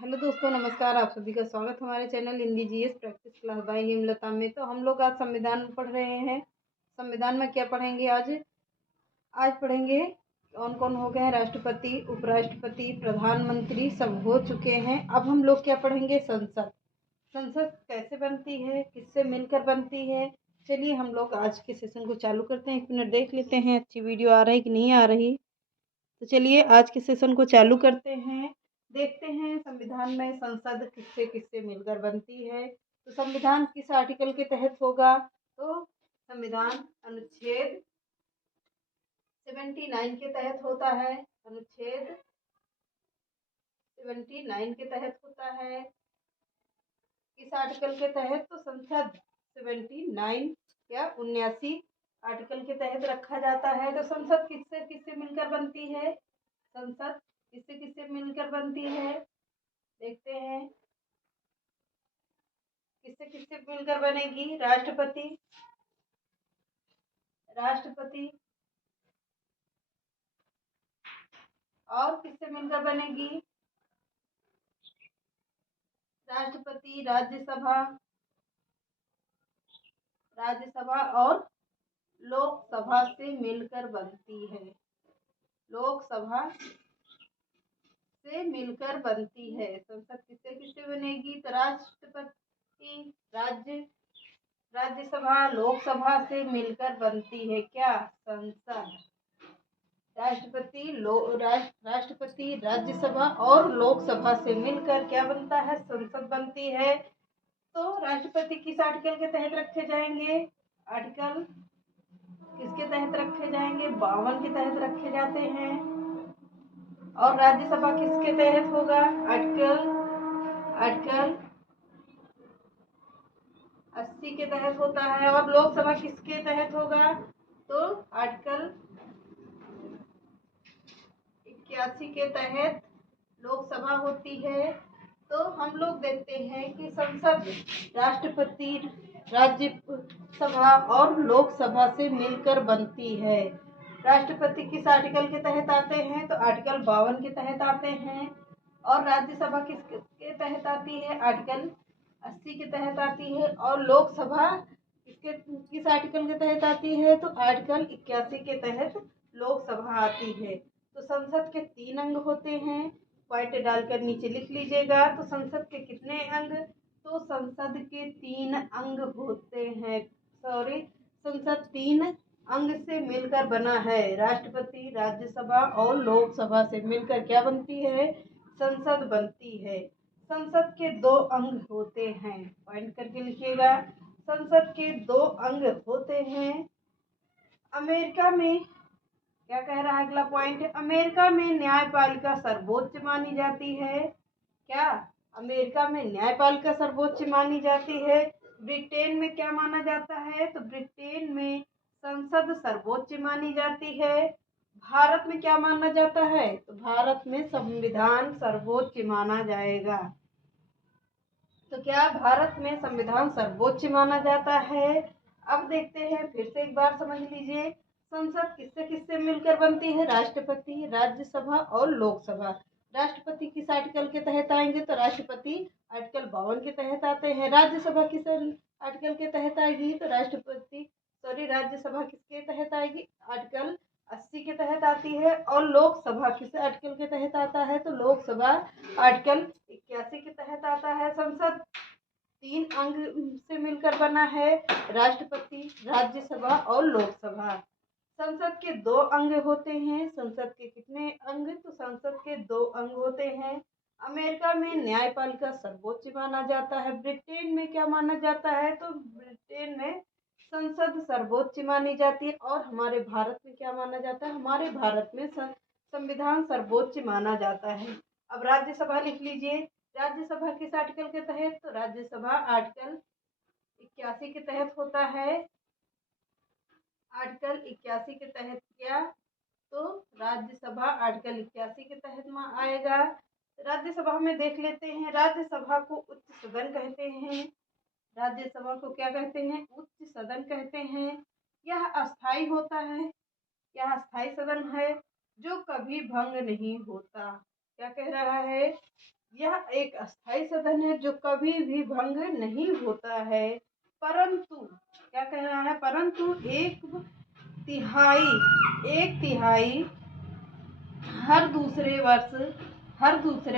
Hello दोस्तों, नमस्कार। आप सभी का स्वागत हमारे channel Hindi GS practice class by Hemlata में। तो हम लोग आज संविधान पढ़ रहे हैं। संविधान में क्या पढ़ेंगे आज? आज पढ़ेंगे कौन कौन हो गए हैं। राष्ट्रपति, उपराष्ट्रपति, प्रधानमंत्री सब हो चुके हैं। अब हम लोग क्या पढ़ेंगे? संसद। संसद कैसे बनती है, किससे मिलकर बनती है। चलिए हम लोग आज के सेशन को चालू करते हैं। 1 मिनट देख लेते हैं अच्छी वीडियो आ रही कि नहीं आ रही। तो चलिए आज के सेशन को चालू करते हैं। देखते हैं संविधान में संसद किससे किससे मिलकर बनती है। तो संविधान किस आर्टिकल के तहत होगा? तो संविधान अनुच्छेद 79 के तहत होता है। अनुच्छेद 79 के तहत होता है। किस आर्टिकल के तहत? तो संसद 79 या 79 आर्टिकल के तहत रखा जाता है। तो संसद किससे किससे मिलकर बनती है? संसद किससे किससे मिलकर बनती है? देखते हैं किससे किससे मिलकर बनेगी। राष्ट्रपति, राष्ट्रपति और किससे मिलकर बनेगी? राष्ट्रपति, राज्यसभा, राज्यसभा और लोकसभा से मिलकर बनती है। लोकसभा से मिलकर बनती है। संसद किससे किससे बनेगी? तो राष्ट्रपति, राज्यसभा, लोकसभा से मिलकर बनती है क्या? संसद। राष्ट्रपति, राज्यसभा और लोकसभा से मिलकर क्या बनता है? संसद बनती है। तो राष्ट्रपति किस आर्टिकल के तहत रखे जाएंगे? आर्टिकल किसके तहत रखे जाएंगे? 52 के तहत रखे जाते हैं। और राज्यसभा किसके तहत होगा? आर्टिकल 80 के तहत होता है। और लोकसभा किसके तहत होगा? तो आर्टिकल 81 के तहत लोकसभा होती है। तो हम लोग देखते हैं कि संसद राष्ट्रपति, राज्यसभा और लोकसभा से मिलकर बनती है। राष्ट्रपति किस आर्टिकल के तहत आते हैं? तो आर्टिकल 52 के तहत आते हैं। और राज्यसभा किसके तहत आती है? आर्टिकल 80 के तहत आती है। और लोकसभा किस आर्टिकल के तहत आती है? तो आर्टिकल 81 के तहत लोकसभा आती है। तो संसद के 3 अंग होते हैं। पॉइंट डालकर नीचे लिख लीजिएगा। तो संसद के कितने अंग? तो संसद के 3 अंग होते हैं। संसद 3 अंग से मिलकर बना है। राष्ट्रपति, राज्यसभा और लोकसभा से मिलकर क्या बनती है? संसद बनती है। संसद के 2 अंग होते हैं। पॉइंट करके लिखिएगा। संसद के 2 अंग होते हैं। अमेरिका में क्या कह रहा है अगला पॉइंट? अमेरिका में न्यायपालिका सर्वोच्च मानी जाती है। क्या? अमेरिका में न्यायपालिका सर्वोच्च मानी जाती है। ब्रिटेन में क्या माना जाता है? तो ब्रिटेन में संसद सर्वोच्च मानी जाती है। भारत में क्या माना जाता है? तो भारत में संविधान सर्वोच्च माना जाएगा। तो क्या भारत में संविधान सर्वोच्च माना जाता है? अब देखते हैं, फिर से एक बार समझ लीजिए। संसद किससे किससे मिलकर बनती है? राष्ट्रपति, राज्यसभा और लोकसभा। राष्ट्रपति किस आर्टिकल के तहत आएंगे? तो राष्ट्रपति आर्टिकल 52 के तहत आते हैं। राज्यसभा किस आर्टिकल के तहत आएगी? तो राज्यसभा किसके तहत आएगी? आर्टिकल 80 के तहत आती है। और लोकसभा किस आर्टिकल के तहत आता है? तो लोकसभा आर्टिकल 81 के तहत आता है। संसद 3 अंग से मिलकर बना है। राष्ट्रपति, राज्यसभा और लोकसभा। संसद के 2 अंग होते हैं। संसद के कितने अंग? तो संसद के 2 अंग होते हैं। अमेरिका में न्यायपालिका सर्वोच्च माना जाता है। ब्रिटेन में क्या माना जाता है? तो ब्रिटेन में संसद सर्वोच्च मानी जाती है। और हमारे भारत में क्या माना जाता है? हमारे भारत में संविधान सर्वोच्च माना जाता है। अब राज्यसभा लिख लीजिए। राज्यसभा किस आर्टिकल के तहत? तो राज्यसभा आर्टिकल 81 के तहत होता है। आर्टिकल 81 के तहत क्या? तो राज्यसभा आर्टिकल 81 के तहत में आएगा। राज्यसभा में देख लेते हैं। राज्यसभा को उच्च सदन कहते हैं। राज्यसभा को क्या कहते हैं? उच्च सदन कहते हैं। यह अस्थाई होता है। यह अस्थाई सदन है जो कभी भंग नहीं होता। क्या कह रहा है? यह एक अस्थायी सदन है जो कभी भी भंग नहीं होता है, परंतु क्या कह रहा है, परंतु एक तिहाई हर दूसरे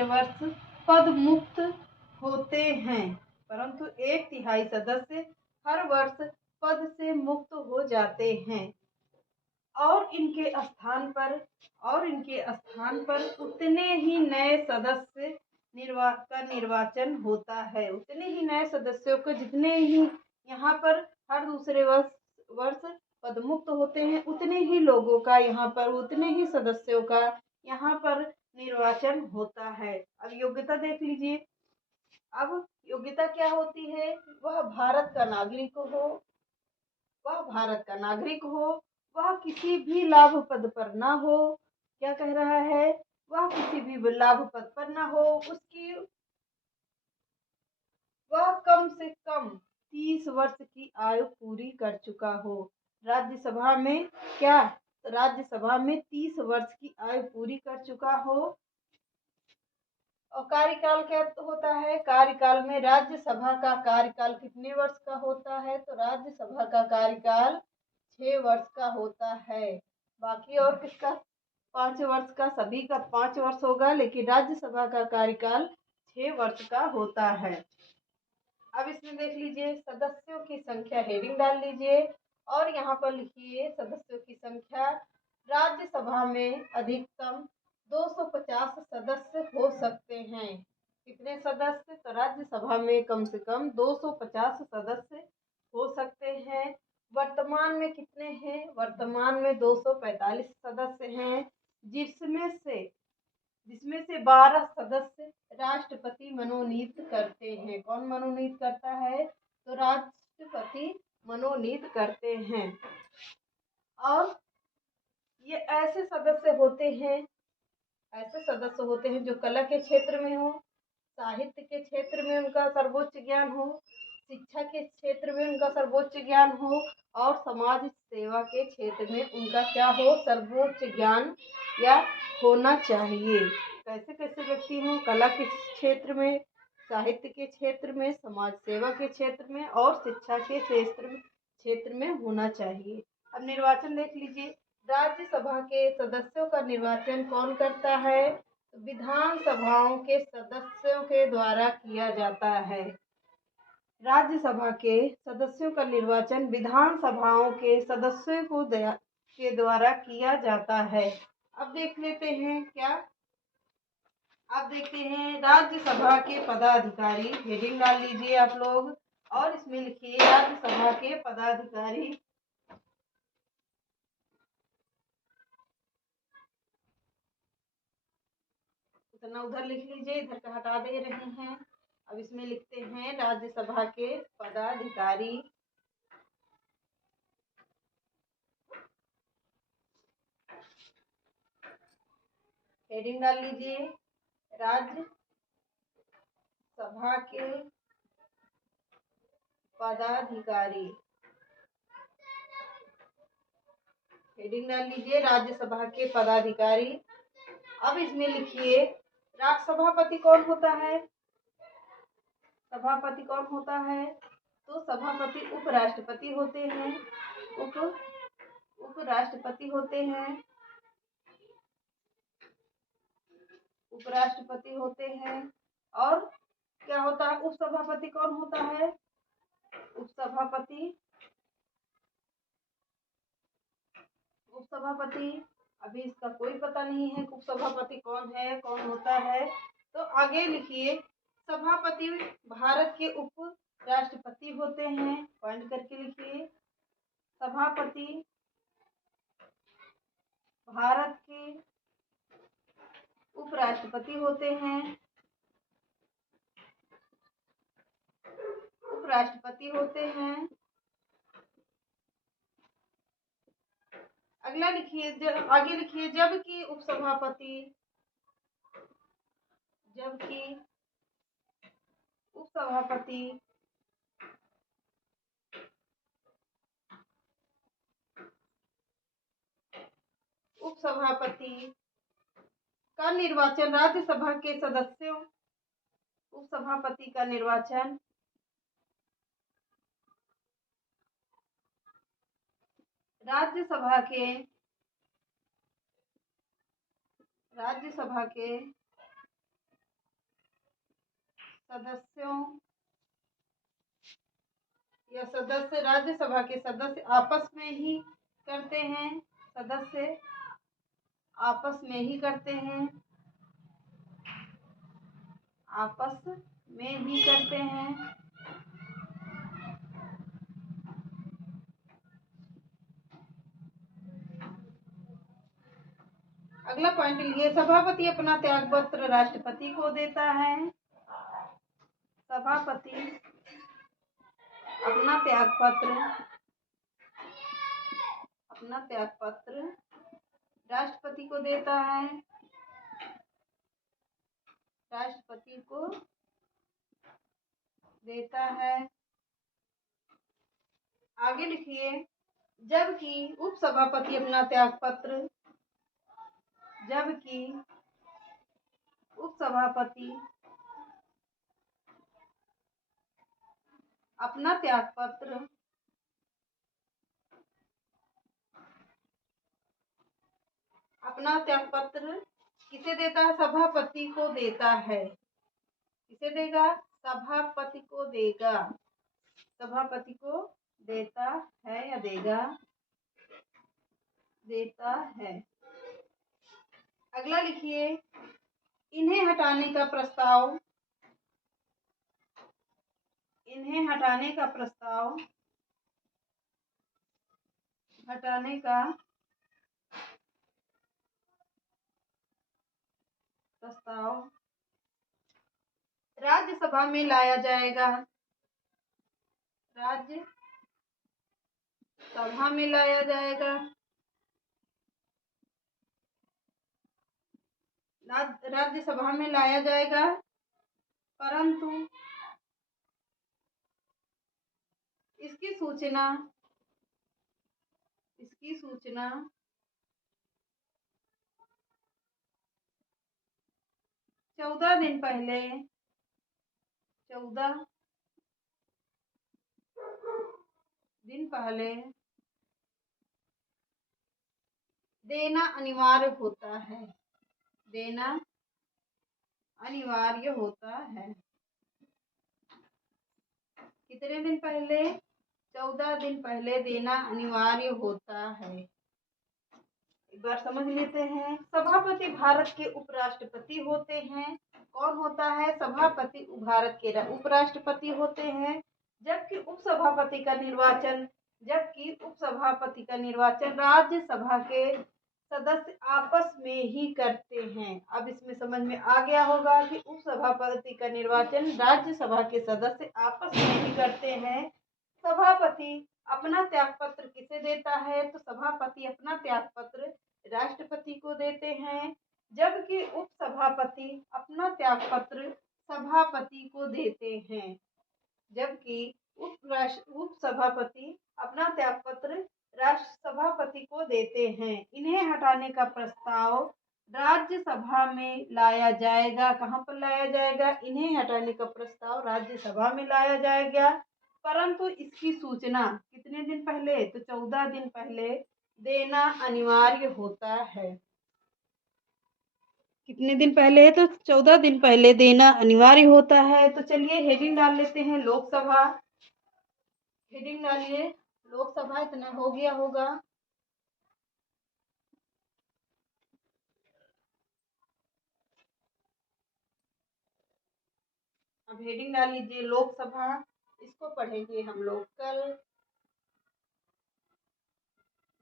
वर्ष पद मुक्त होते हैं, परंतु एक तिहाई सदस्य हर वर्ष पद से मुक्त हो जाते हैं और इनके स्थान पर उतने ही नए सदस्य का निर्वाचन होता है। उतने ही नए सदस्यों को, जितने ही यहाँ पर हर दूसरे वर्ष पदमुक्त होते हैं, उतने ही लोगों का यहाँ पर, उतने ही सदस्यों का यहाँ पर निर्वाचन होता है। अब योग्यता देख लीजिए। अब योग्यता क्या होती है, वह भारत का नागरिक हो, वह किसी भी लाभ पद पर ना हो। क्या कह रहा है, वह किसी भी लाभ पद पर ना हो, वह कम से कम 30 वर्ष की आयु पूरी कर चुका हो। राज्यसभा में क्या, राज्यसभा में 30 वर्ष की आयु पूरी कर चुका हो। और कार्यकाल क्या होता है, कार्यकाल में राज्यसभा का कार्यकाल कितने वर्ष का होता है, तो राज्यसभा का कार्यकाल 6 वर्ष का होता है। बाकी और किसका 5 वर्ष का, सभी का 5 वर्ष होगा, लेकिन राज्यसभा का कार्यकाल 6 वर्ष का होता है। अब इसमें देख लीजिए सदस्यों की संख्या, हेडिंग डाल लीजिए और यहाँ पर लिखिए सदस्यों की संख्या। राज्यसभा में अधिकतम 250 सदस्य हो सकते हैं। कितने सदस्य, तो राज्यसभा में कम से कम 250 सदस्य हो सकते हैं। वर्तमान में कितने हैं, वर्तमान में 245 सदस्य हैं, जिसमें से 12 सदस्य राष्ट्रपति मनोनीत करते हैं। कौन मनोनीत करता है, तो राष्ट्रपति मनोनीत करते हैं। और ये ऐसे सदस्य होते हैं जो कला के क्षेत्र में हो, साहित्य के क्षेत्र में उनका सर्वोच्च ज्ञान हो, शिक्षा के क्षेत्र में उनका सर्वोच्च ज्ञान हो और समाज सेवा के क्षेत्र में उनका क्या हो, सर्वोच्च ज्ञान या होना चाहिए। कैसे कैसे व्यक्ति हों, कला के क्षेत्र में, साहित्य के क्षेत्र में, समाज सेवा के क्षेत्र में और शिक्षा के क्षेत्र में होना चाहिए। अब निर्वाचन देख लीजिए। राज्यसभा के सदस्यों का निर्वाचन कौन करता है, विधानसभाओं के सदस्यों के द्वारा किया जाता है। राज्यसभा के सदस्यों का निर्वाचन विधानसभाओं के सदस्यों के द्वारा किया जाता है। अब देख लेते हैं क्या, अब देखते हैं राज्यसभा के पदाधिकारी। हेडिंग डाल लीजिए आप लोग और इसमें लिखिए राज्यसभा के पदाधिकारी। इतना उधर लिख लीजिए, इधर का हटा दे रहे हैं। अब इसमें लिखते हैं राज्यसभा के पदाधिकारी। हेडिंग डाल लीजिए राज्यसभा के पदाधिकारी। हेडिंग डाल लीजिए राज्यसभा के पदाधिकारी। अब इसमें लिखिए सभापति कौन होता है, सभापति कौन होता है, तो सभापति उपराष्ट्रपति होते हैं, उपराष्ट्रपति होते हैं, उपराष्ट्रपति होते हैं। और क्या होता है, उपसभापति कौन होता है, उपसभापति अभी इसका कोई पता नहीं है उपसभापति कौन है, कौन होता है। तो आगे लिखिए सभापति भारत के उप राष्ट्रपति होते हैं, पॉइंट करके लिखिए। सभापति भारत के उपराष्ट्रपति होते हैं, उपराष्ट्रपति होते हैं। अगला लिखिए, आगे लिखिए जबकि उपसभापति उपसभापति का निर्वाचन राज्यसभा के सदस्यों उपसभापति का निर्वाचन राज्यसभा के सदस्यों या सदस्य राज्यसभा के सदस्य आपस में ही करते हैं। सदस्य आपस में ही करते हैं। आपस में ही करते हैं। अगला पॉइंट लिए, सभापति अपना त्यागपत्र राष्ट्रपति को देता है। सभापति अपना त्यागपत्र राष्ट्रपति को देता है। राष्ट्रपति को देता है। आगे लिखिए, जबकि उपसभापति अपना त्यागपत्र अपना त्यागपत्र किसे देता है? सभापति को देता है। किसे देगा? सभापति को देगा। सभापति को देता है या देगा? देता है। अगला लिखिए, इन्हें हटाने का प्रस्ताव राज्यसभा में लाया जाएगा। राज्यसभा में लाया जाएगा। राज्यसभा में लाया जाएगा, परंतु इसकी सूचना 14 दिन पहले देना अनिवार्य होता है। कितने दिन पहले? 14 दिन पहले देना अनिवार्य होता है। एक बार समझ लेते हैं। सभापति भारत के उपराष्ट्रपति होते हैं। कौन होता है? सभापति भारत के उपराष्ट्रपति होते हैं। जबकि उपसभापति का निर्वाचन राज्यसभा के सदस्य आपस में ही करते हैं। अब इसमें समझ में आ गया होगा कि उपसभापति का निर्वाचन राज्यसभा के सदस्य आपस में ही करते हैं। सभापति अपना त्यागपत्र किसे देता है? तो सभापति अपना त्यागपत्र राष्ट्रपति को देते हैं। जबकि उपसभापति अपना त्यागपत्र सभापति को देते हैं। उपसभापति अपना त्यागपत्र सभापति को देते हैं। इन्हें हटाने का प्रस्ताव राज्यसभा में लाया जाएगा। कहाँ पर लाया जाएगा? इन्हें हटाने का प्रस्ताव राज्यसभा में लाया जाएगा, परंतु इसकी सूचना कितने दिन पहले? तो 14 दिन पहले देना अनिवार्य होता है। कितने दिन पहले? तो 14 दिन पहले देना अनिवार्य होता है। तो चलिए हेडिंग डाल लेते हैं, लोकसभा। हेडिंग डालिए, लोकसभा। इतना हो गया होगा। अब हेडिंग डाल लीजिए लोकसभा। इसको पढ़ेंगे हम लोग कल।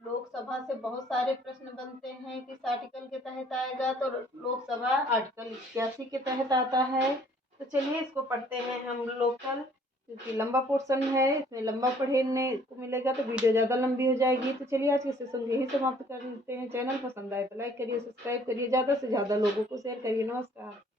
लोकसभा से बहुत सारे प्रश्न बनते हैं। किस आर्टिकल के तहत आएगा? तो लोकसभा आर्टिकल 81 के तहत आता है। तो चलिए इसको पढ़ते हैं हम लोग कल, क्योंकि लंबा पोर्शन है, इसमें लंबा पढ़ने को मिलेगा तो वीडियो ज़्यादा लंबी हो जाएगी। तो चलिए आज के सेशन यही समाप्त करते हैं। चैनल पसंद आए तो लाइक करिए, सब्सक्राइब करिए, ज़्यादा से ज़्यादा लोगों को शेयर करिए। नमस्कार।